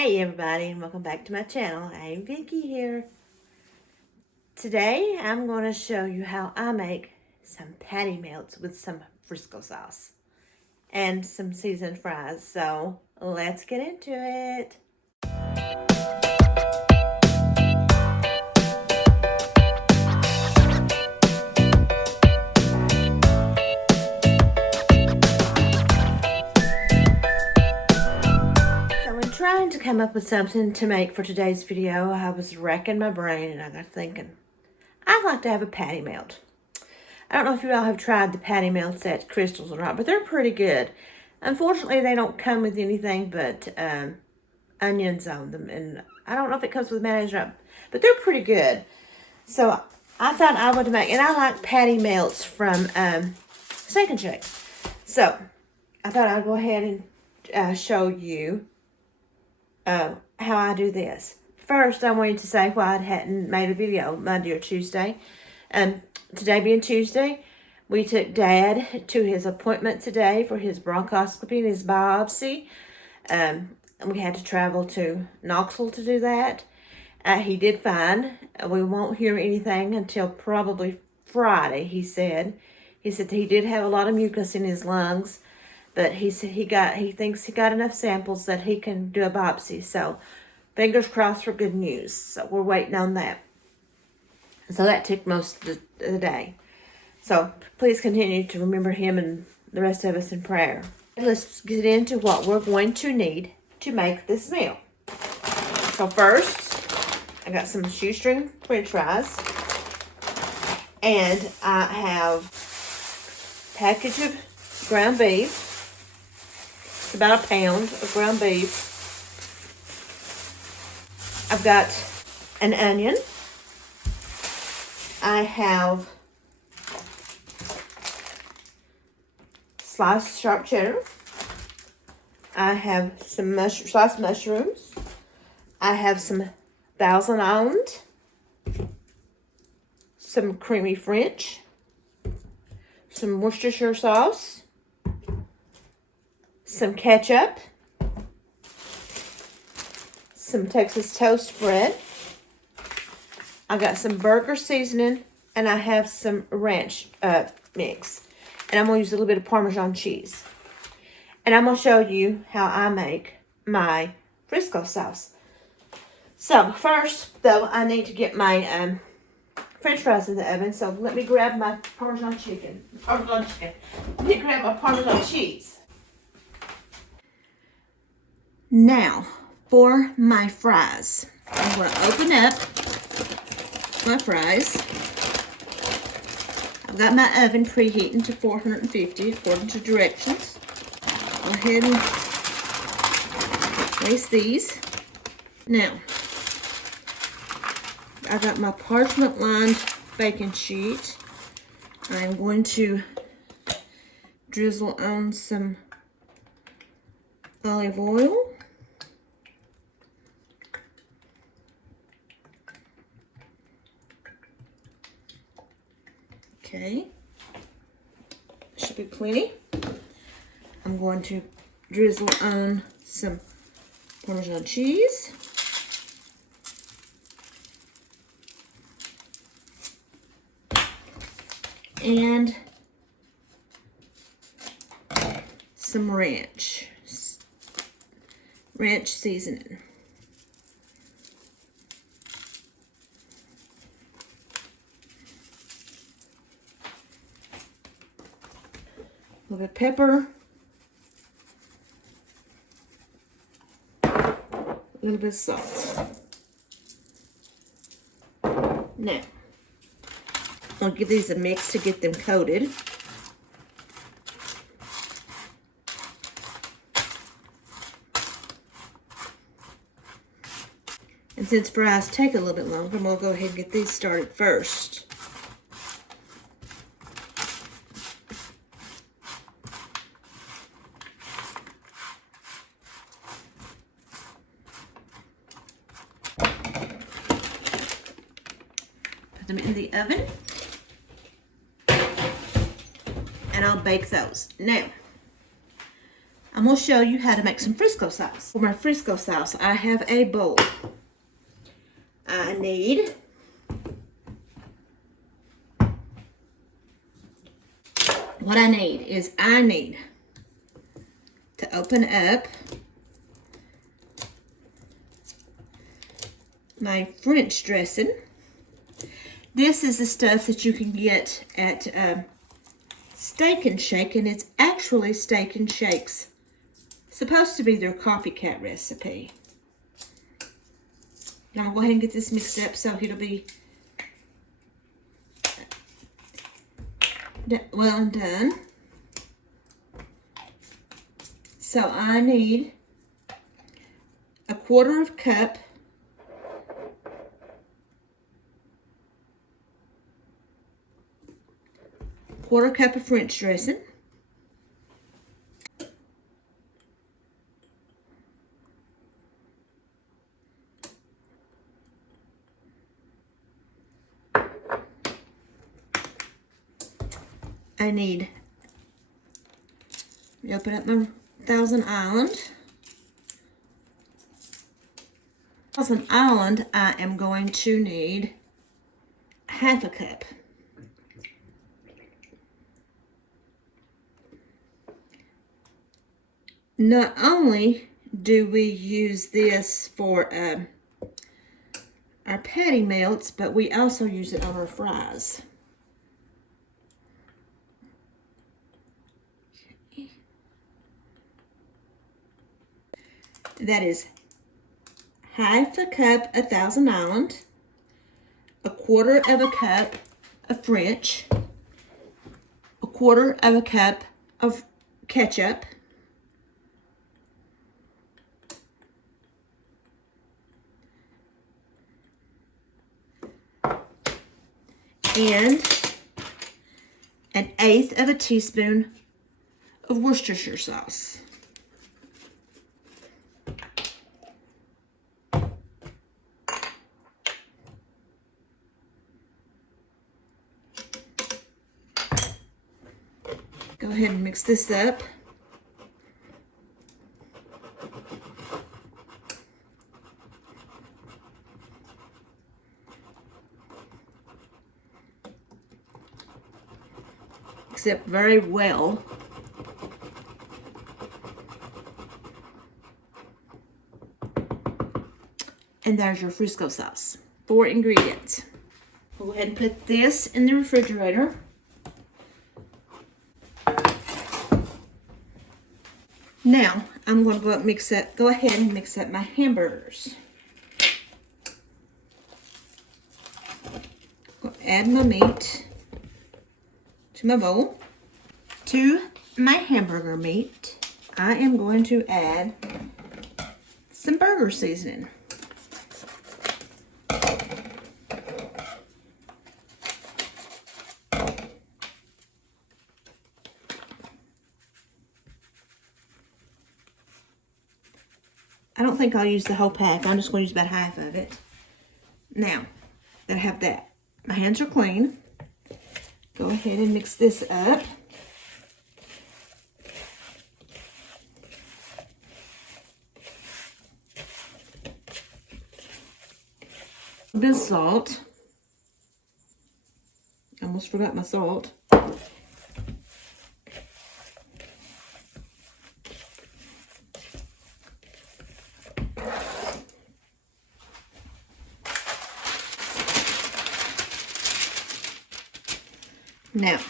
Hey everybody, and welcome back to my channel. I'm Vicky here. Today I'm going to show you how I make some patty melts with some Frisco sauce and some seasoned fries. So let's get into it. Trying to come up with something to make for today's video, I was racking my brain and I got thinking, I'd like to have a patty melt. I don't know if you all have tried the patty melts at Crystal's or not, but they're pretty good. Unfortunately, they don't come with anything but onions on them, and I don't know if it comes with mayonnaise or not, but they're pretty good. So I thought I would make, and I like patty melts from Steak and Shake. So I thought I'd go ahead and show you how I do this. First, I wanted to say why I hadn't made a video Monday or Tuesday. Today being Tuesday, we took Dad to his appointment today for his bronchoscopy and his biopsy. We had to travel to Knoxville to do that. He did fine. We won't hear anything until probably Friday, he said. He said he did have a lot of mucus in his lungs, but he said he thinks he got enough samples that he can do a biopsy. So fingers crossed for good news. So we're waiting on that. So that took most of the day. So please continue to remember him and the rest of us in prayer. Let's get into what we're going to need to make this meal. So first, I got some shoestring French fries. And I have a package of ground beef. It's about a pound of ground beef. I've got an onion. I have sliced sharp cheddar. I have some sliced mushrooms. I have some Thousand Island. Some creamy French. Some Worcestershire sauce. Some ketchup, some Texas toast bread. I got some burger seasoning, and I have some ranch mix. And I'm going to use a little bit of Parmesan cheese. And I'm going to show you how I make my Frisco sauce. So first, though, I need to get my French fries in the oven. So let me grab my Parmesan chicken. Let me grab my Parmesan cheese. Now, for my fries, I'm going to open up my fries. I've got my oven preheating to 450 according to directions. Go ahead and place these. Now, I got my parchment lined baking sheet. I'm going to drizzle on some olive oil. Okay, should be plenty. I'm going to drizzle on some Parmesan cheese. And some ranch seasoning. A little bit of pepper, a little bit of salt. Now, I'll give these a mix to get them coated. And since fries take a little bit longer, I'm going to go ahead and get these started first. Them in the oven, and I'll bake those. Now, I'm going to show you how to make some Frisco sauce. For my Frisco sauce, I have a bowl. I need I need to open up my French dressing. This is the stuff that you can get at Steak and Shake, and it's actually Steak and Shake's. Supposed to be their copycat recipe. Now I'll go ahead and get this mixed up so it'll be well and done. So I need a quarter cup of French dressing. I need, let me open up my Thousand Island. Thousand Island, I am going to need half a cup. Not only do we use this for our patty melts, but we also use it on our fries. That is half a cup of Thousand Island, a quarter of a cup of French, a quarter of a cup of ketchup, and 1/8 of a teaspoon of Worcestershire sauce. Go ahead and mix this up. Mix it very well. And there's your Frisco sauce. 4 ingredients. We'll go ahead and put this in the refrigerator. Now, I'm going to go ahead and mix up my hamburgers. I'll add my meat to my bowl. To my hamburger meat, I am going to add some burger seasoning. I don't think I'll use the whole pack. I'm just going to use about half of it. Now that I have that, my hands are clean. Go ahead and mix this up. A bit of salt. Almost forgot my salt. Now,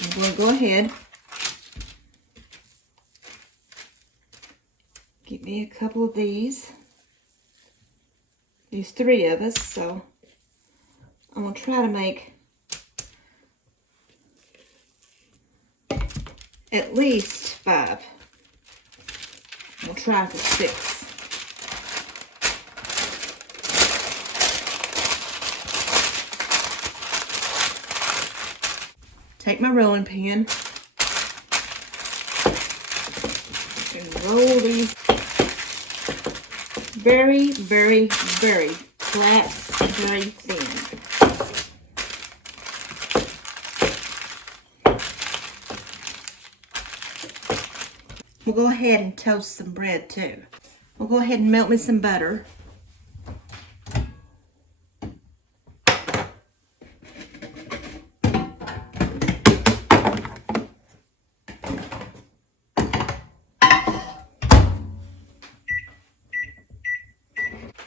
I'm going to go ahead, get me a couple of these. There's 3 of us, so I'm going to try to make at least 5. I'm going to try for 6. Take my rolling pin and roll these very, very, very flat, very thin. We'll go ahead and toast some bread too. We'll go ahead and melt me some butter.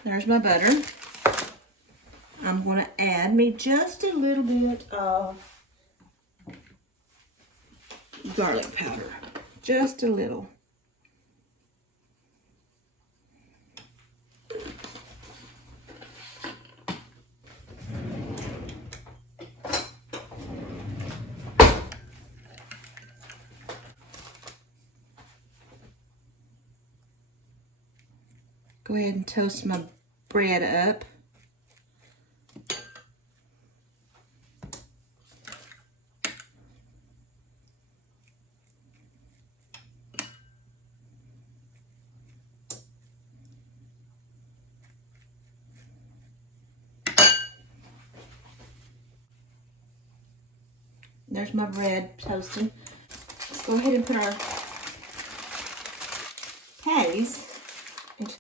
There's my butter. I'm going to add me just a little bit of garlic powder. Just a little. Go ahead and toast my bread up. There's my bread toasting. Let's go ahead and put our patties into.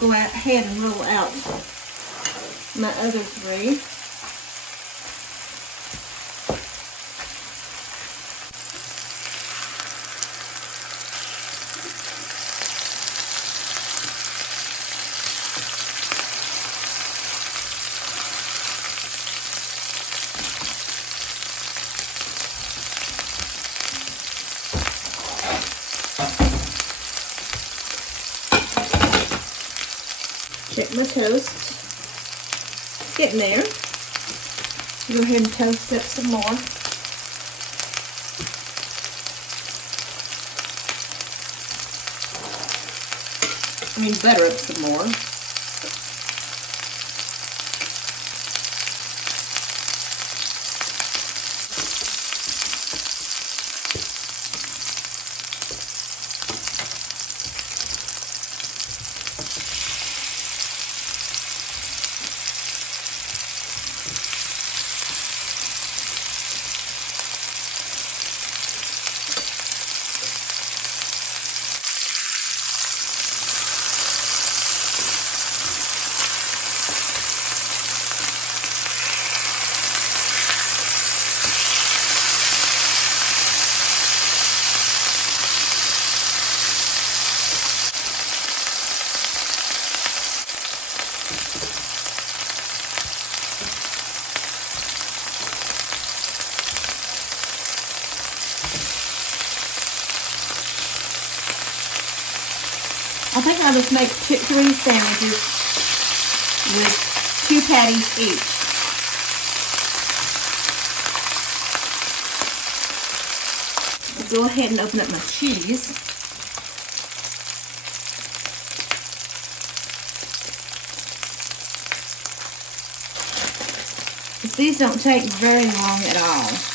Go ahead and roll out my other three. Check my toast. It's getting there. Go ahead and toast up some more. Butter up some more. I think I'll just make 3 sandwiches with 2 patties each. I'll go ahead and open up my cheese. These don't take very long at all.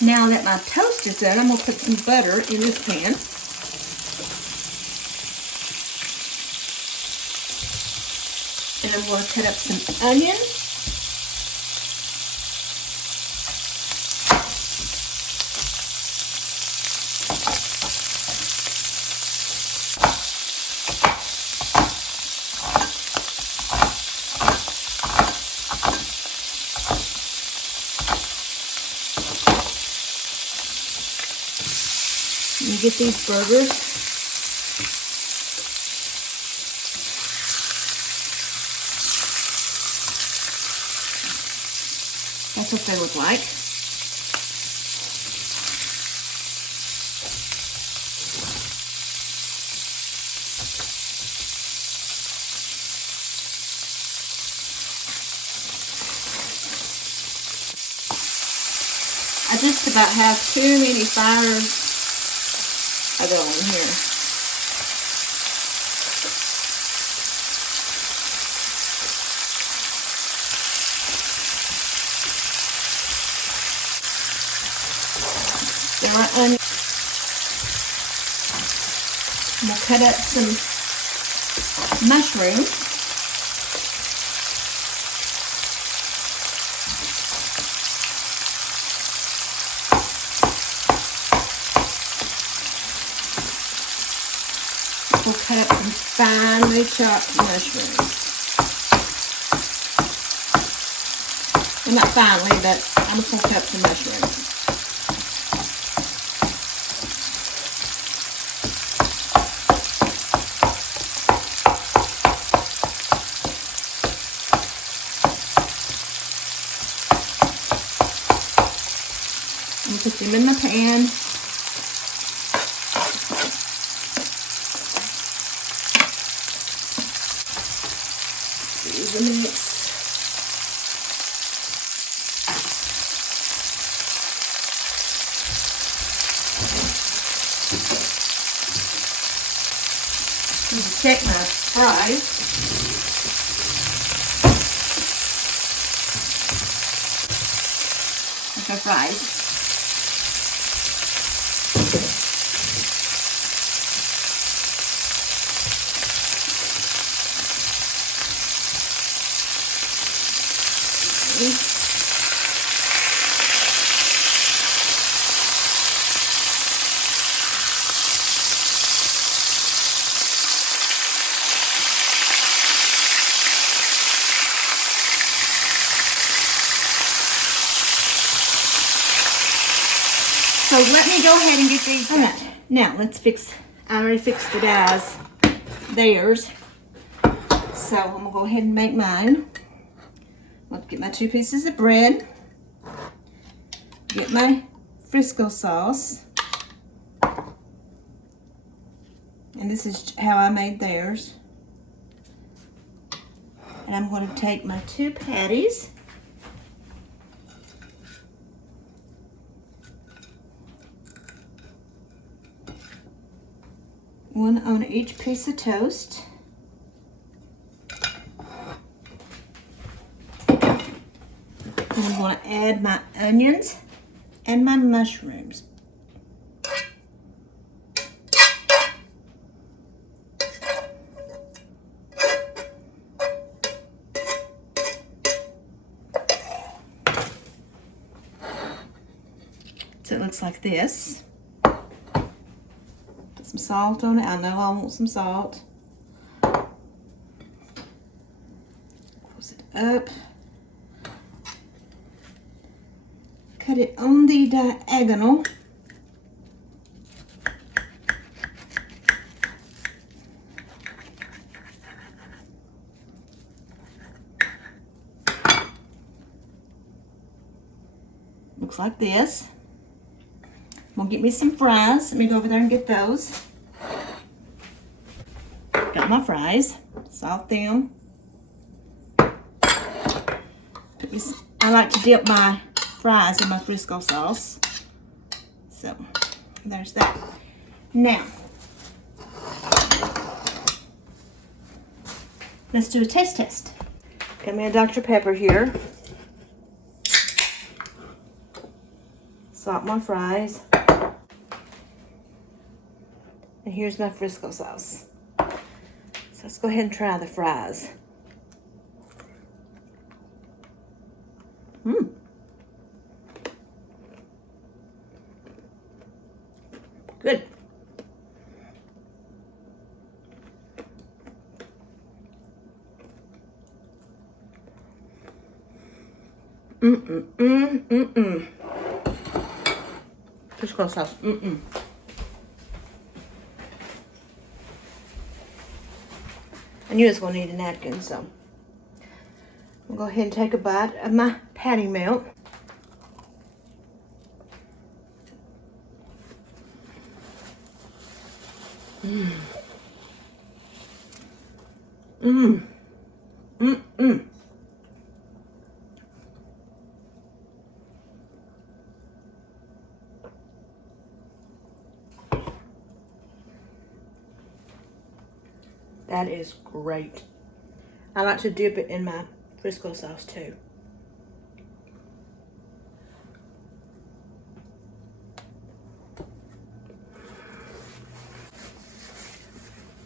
Now that my toast is done, I'm going to put some butter in this pan. And I'm going to cut up some onions. You get these burgers. That's what they look like. I just about have too many fires going here. There are onions. We'll cut up some mushrooms. We'll cut up some finely chopped mushrooms. Well, not finely, but I'm just going to cut up some mushrooms. I'm going to put them in my pan. The mix. I'm going to check my fries. There's my fries. So let me go ahead and get these. All right, now let's fix, I already fixed the guys, theirs. So I'm gonna go ahead and make mine. I'll get my 2 pieces of bread, get my Frisco sauce, and this is how I made theirs. And I'm going to take my 2 patties, one on each piece of toast. And I'm going to add my onions and my mushrooms. So it looks like this. Put some salt on it. I know I want some salt. Close it up. Cut it on the diagonal. Looks like this. I'm gonna get me some fries. Let me go over there and get those. Got my fries. Salt them. I like to dip my fries in my Frisco sauce. So there's that. Now let's do a taste test. Got me a Dr. Pepper here. Salt my fries. And here's my Frisco sauce. So let's go ahead and try the fries. Good. Frisco sauce. I knew I was going to need a napkin, so I'll go ahead and take a bite of my patty melt. Mmm. Mmm. Mmm. Mmm. That is great. I like to dip it in my Frisco sauce too.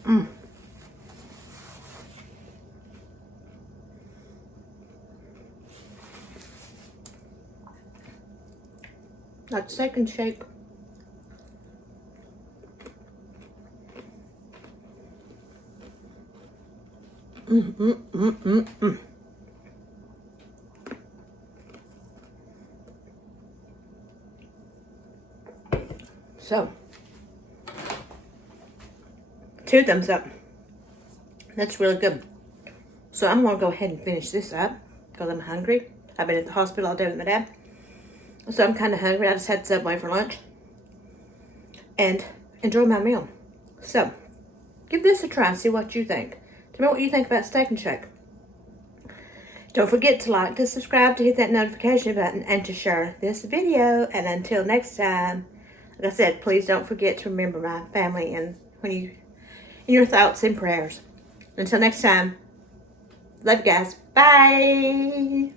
Mmm. Like Steak and Shake. Mm, mm, mm, mm, mm. So, 2 thumbs up. That's really good. So I'm going to go ahead and finish this up because I'm hungry. I've been at the hospital all day with my dad. So I'm kind of hungry. I just had Subway for lunch. And enjoy my meal. So, give this a try and see what you think. Tell me what you think about Steak and Shake. Don't forget to like, to subscribe, to hit that notification button, and to share this video. And until next time, like I said, please don't forget to remember my family and in your thoughts and prayers. Until next time, love you guys. Bye.